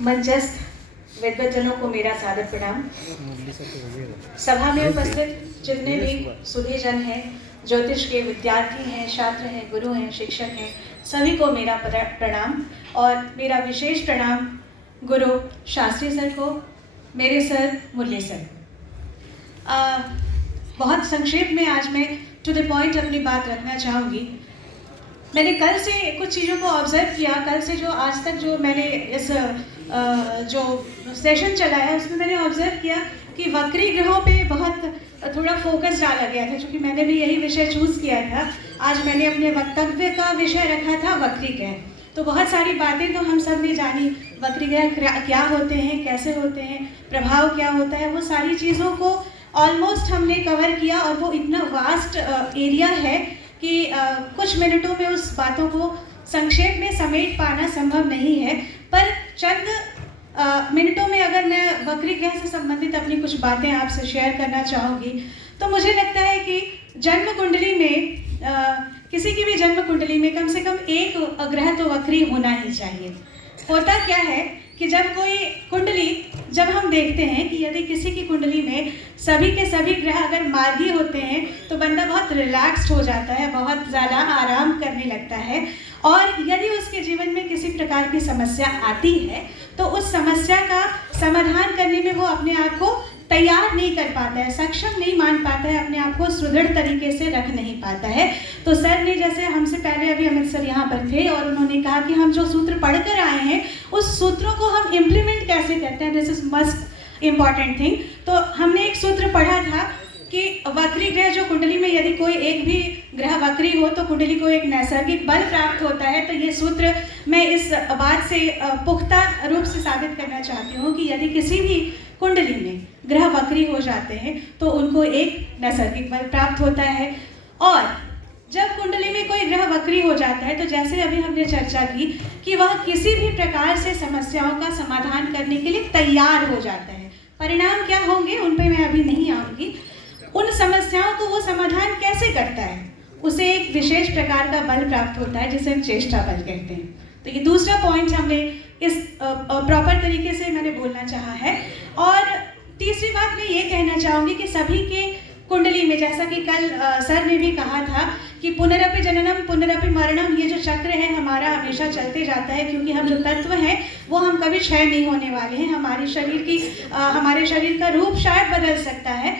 मंचस्थ विद्वज्जनों को मेरा सादर प्रणाम। सभा में उपस्थित जितने भी सुधीजन हैं, ज्योतिष के विद्यार्थी हैं, छात्र हैं, गुरु हैं, शिक्षक हैं, सभी को मेरा प्रणाम। और मेरा विशेष प्रणाम गुरु शास्त्री सर को, मेरे सर मुरली सर। बहुत संक्षेप में आज मैं टू द पॉइंट अपनी बात रखना चाहूँगी। मैंने कल से कुछ चीज़ों को ऑब्जर्व किया। कल से जो आज तक जो मैंने इस जो सेशन चला है उसमें मैंने ऑब्जर्व किया कि वक्री ग्रहों पे बहुत थोड़ा फोकस डाला गया था, क्योंकि मैंने भी यही विषय चूज़ किया था। आज मैंने अपने वक्तव्य का विषय रखा था वक्री ग्रह। तो बहुत सारी बातें तो हम सब ने जानी, वक्री ग्रह क्या होते हैं, कैसे होते हैं, प्रभाव क्या होता है, वो सारी चीज़ों को ऑलमोस्ट हमने कवर किया। और वो इतना वास्ट एरिया है कि कुछ मिनटों में उस बातों को संक्षेप में समेट पाना संभव नहीं है। पर चंद मिनटों में अगर मैं वक्री ग्रह से संबंधित अपनी कुछ बातें आपसे शेयर करना चाहूँगी, तो मुझे लगता है कि जन्म कुंडली में किसी की भी जन्म कुंडली में कम से कम एक ग्रह तो वक्री होना ही चाहिए। होता क्या है कि जब कोई कुंडली, जब हम देखते हैं कि यदि किसी की कुंडली में सभी के सभी ग्रह अगर मार्गी होते हैं तो बंदा बहुत रिलैक्स्ड हो जाता है, बहुत ज़्यादा आराम करने लगता है। और यदि उसके जीवन में किसी प्रकार की समस्या आती है तो उस समस्या का समाधान करने में वो अपने आप को तैयार नहीं कर पाता है, सक्षम नहीं मान पाता है, अपने आप को सुदृढ़ तरीके से रख नहीं पाता है। तो सर ने, जैसे हमसे पहले अभी अमित सर यहाँ पर थे और उन्होंने कहा कि हम जो सूत्र पढ़कर आए हैं उस सूत्रों को हम इम्प्लीमेंट कैसे करते हैं, this is must important thing. तो हमने एक सूत्र पढ़ा था कि वक्री ग्रह जो कुंडली में यदि कोई एक भी ग्रह वक्री हो तो कुंडली को एक नैसर्गिक बल प्राप्त होता है। तो ये सूत्र मैं इस बात से पुख्ता रूप से साबित करना चाहती हूँ कि यदि किसी भी कुंडली में ग्रह वक्री हो जाते हैं तो उनको एक नैसर्गिक बल प्राप्त होता है। और जब कुंडली में कोई ग्रह वक्री हो जाता है तो जैसे अभी हमने चर्चा की कि वह किसी भी प्रकार से समस्याओं का समाधान करने के लिए तैयार हो जाता है। परिणाम क्या होंगे उन पर मैं अभी नहीं आऊँगी। उन समस्याओं को वो समाधान कैसे करता है, उसे एक विशेष प्रकार का बल प्राप्त होता है जिसे हम चेष्टा बल कहते हैं। तो ये दूसरा पॉइंट हमने इस प्रॉपर तरीके से मैंने बोलना चाहा है। और तीसरी बात मैं ये कहना चाहूँगी कि सभी के कुंडली में, जैसा कि कल सर ने भी कहा था कि पुनरपि जननम पुनरपि मरणम, ये जो चक्र है हमारा हमेशा चलते जाता है, क्योंकि हम जो तत्व हैं वो हम कभी क्षय नहीं होने वाले हैं। हमारे शरीर का रूप शायद बदल सकता है